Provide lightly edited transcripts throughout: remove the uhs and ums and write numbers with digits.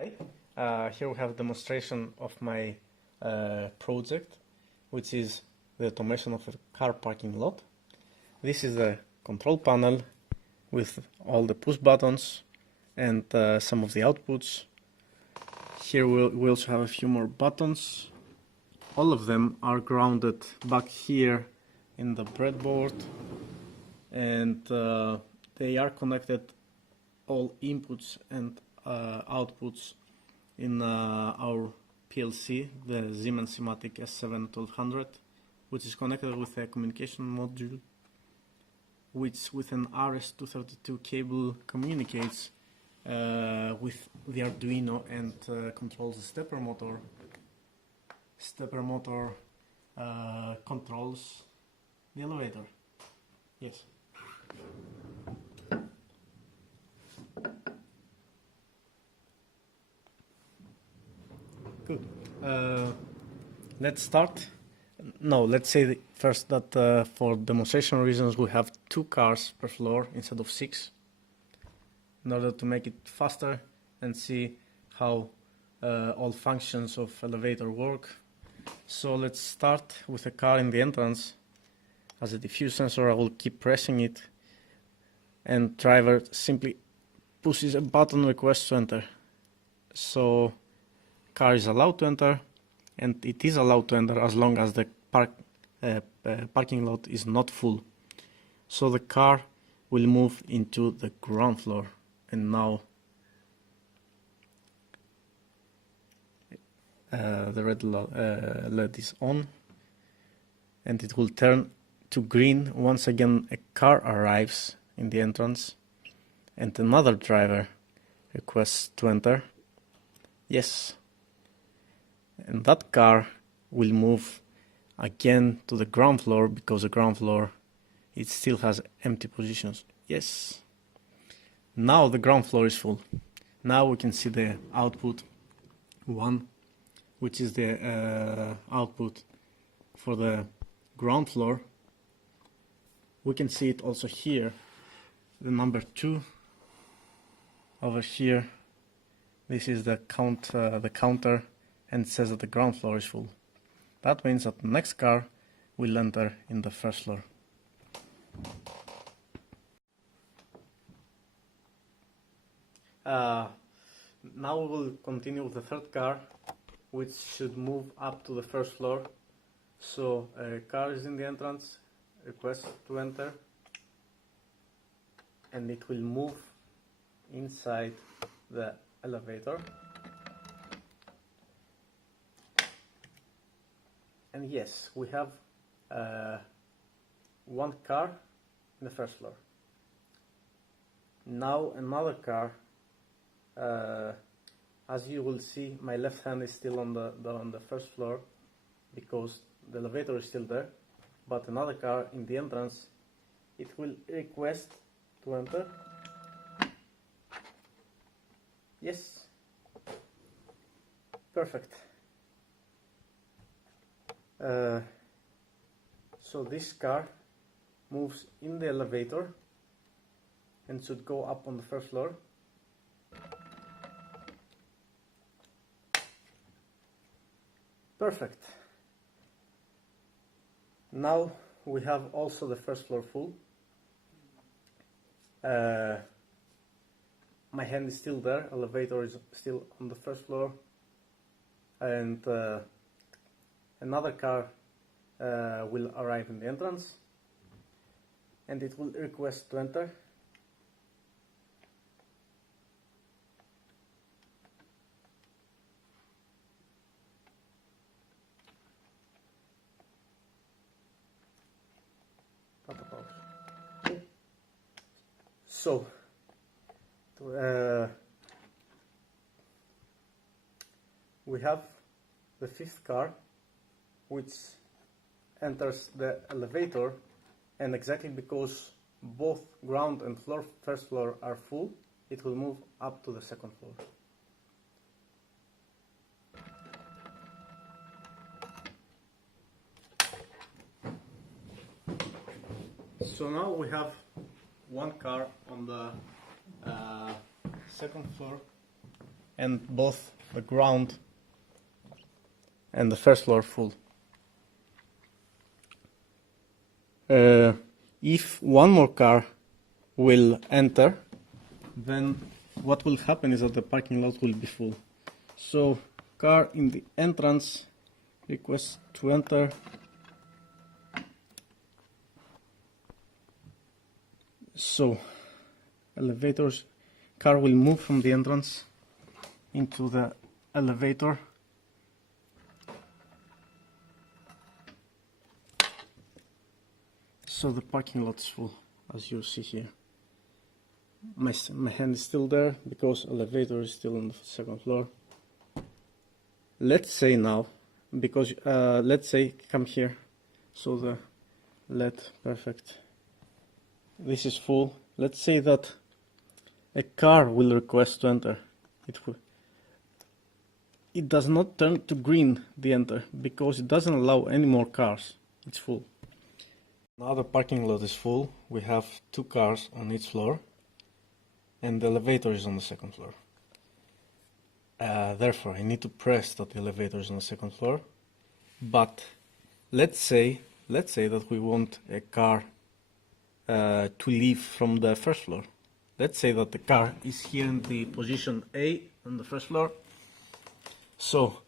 Here we have a demonstration of my project, which is the automation of a car parking lot. This is the control panel with all the push buttons and some of the outputs. Here we also have a few more buttons. All of them are grounded back here in the breadboard, and they are connected, all inputs and outputs, in our PLC, the Siemens Simatic S7-1200, which is connected with a communication module, which with an RS-232 cable communicates with the Arduino and controls the stepper motor. Stepper motor controls the elevator. Yes. Good. Let's start. No, let's say first that for demonstration reasons we have 2 cars per floor instead of 6, in order to make it faster and see how all functions of elevator work. So let's start with a car in the entrance. As a diffuse sensor, I will keep pressing it, and driver simply pushes a button request to enter. So car is allowed to enter, and it is allowed to enter as long as the parking lot is not full. So the car will move into the ground floor, and now the red LED is on, and it will turn to green once again a car arrives in the entrance and another driver requests to enter. Yes. And that car will move again to the ground floor, because the ground floor, it still has empty positions. Yes. Now the ground floor is full. Now we can see the output 1, which is the output for the ground floor. We can see it also here, the number 2 over here. This is the counter, and it says that the ground floor is full. That means that the next car will enter in the first floor. Now we will continue with the third car, which should move up to the first floor. So a car is in the entrance, requests to enter, and it will move inside the elevator. And yes, we have 1 car in the first floor. Now another car. As you will see, my left hand is still on the first floor because the elevator is still there. But another car in the entrance, it will request to enter. Yes. Perfect. So this car moves in the elevator and should go up on the first floor. Perfect. Now we have also the first floor full. My hand is still there, elevator is still on the first floor, and another car will arrive in the entrance, and it will request to enter. So we have the 5th car, which enters the elevator, and exactly because both ground and first floor are full, it will move up to the 2nd floor. So now we have one car on the second floor, and both the ground and the first floor full. If one more car will enter, then what will happen is that the parking lot will be full. So car in the entrance requests to enter. So elevators, car will move from the entrance into the elevator. So the parking lot is full, as you see here. My hand is still there because elevator is still on the second floor. Let's say now, because let's say come here, so the LED, perfect. This is full. Let's say that a car will request to enter. It does not turn to green, the enter, because it doesn't allow any more cars. It's full. Now the parking lot is full. We have 2 cars on each floor, and the elevator is on the second floor. Therefore, I need to press that the elevator is on the second floor. But let's say that we want a car to leave from the first floor. Let's say that the car is here in the position A on the first floor. So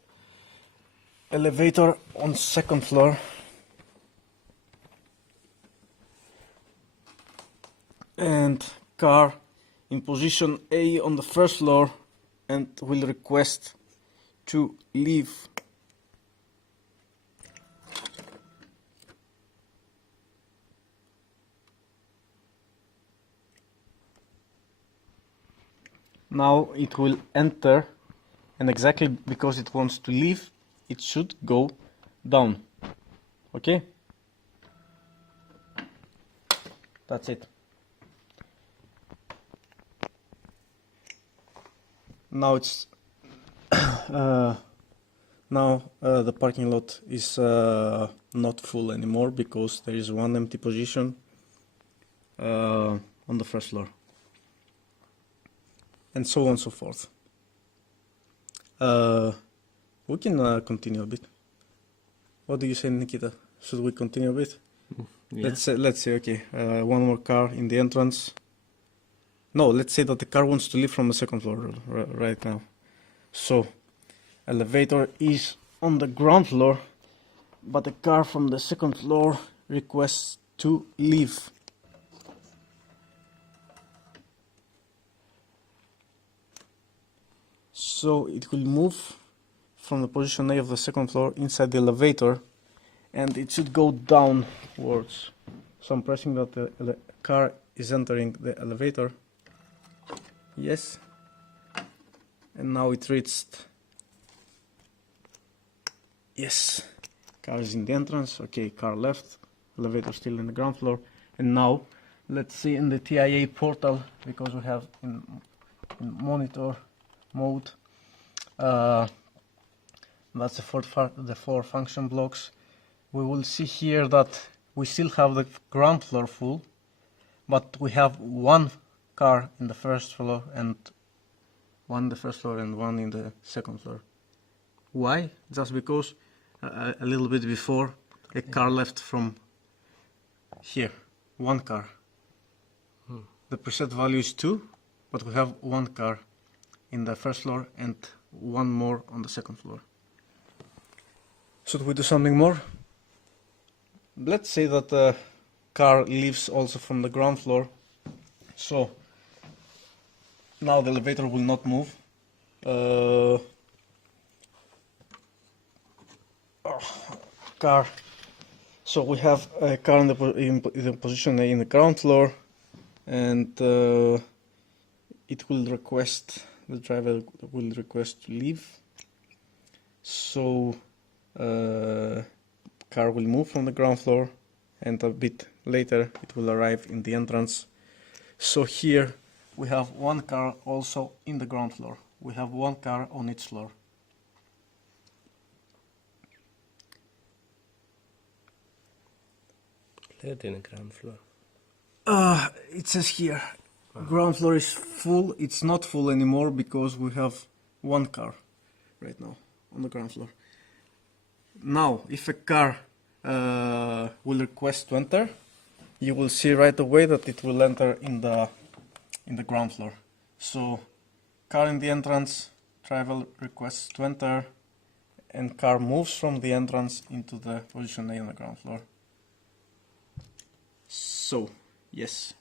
elevator on second floor, and car in position A on the first floor, and will request to leave. Now it will enter, and exactly because it wants to leave, it should go down. Okay? That's it. Now it's the parking lot is not full anymore because there is one empty position on the first floor, and so on and so forth. We can continue a bit. What do you say, Nikita? Should we continue a bit? Yeah. Let's say okay, one more car in the entrance. No, let's say that the car wants to leave from the second floor right now. So elevator is on the ground floor, but the car from the second floor requests to leave. So it will move from the position A of the second floor inside the elevator, and it should go downwards. So I'm pressing that the car is entering the elevator. Yes. And now it reached. Yes. Car is in the entrance. Okay, car left. Elevator still in the ground floor. And now let's see in the TIA portal, because we have in monitor mode. That's the four function blocks. We will see here that we still have the ground floor full, but we have one car in the first floor and one in the first floor and one in the second floor. Why? Just because a little bit before a car left from here. One car. The preset value is 2, but we have one car in the first floor and one more on the second floor. Should we do something more? Let's say that the car leaves also from the ground floor. So now the elevator will not move. Car. So we have a car in the position A in the ground floor, and it will request, the driver will request to leave. So car will move from the ground floor, and a bit later it will arrive in the entrance. So here we have one car also in the ground floor. We have one car on each floor. In the ground floor. It says here, ground floor is full. It's not full anymore because we have one car right now on the ground floor. Now, if a car will request to enter, you will see right away that it will enter in the ground floor. So, car in the entrance, driver requests to enter, and car moves from the entrance into the position A on the ground floor. So, yes.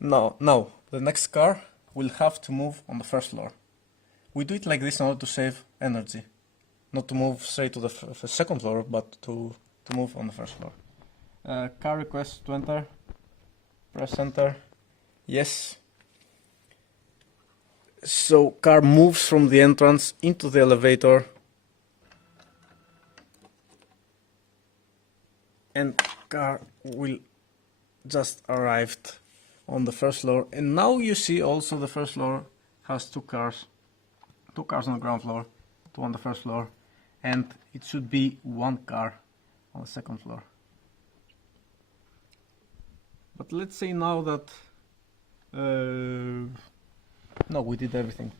Now, the next car will have to move on the first floor. We do it like this in order to save energy. Not to move straight to the second floor, but to move on the first floor. Car requests to enter. Press enter. Yes. So car moves from the entrance into the elevator. And car will just arrived on the first floor. And now you see also the first floor has two cars on the ground floor, two on the first floor, and it should be one car on the second floor. But let's say now that no, we did everything.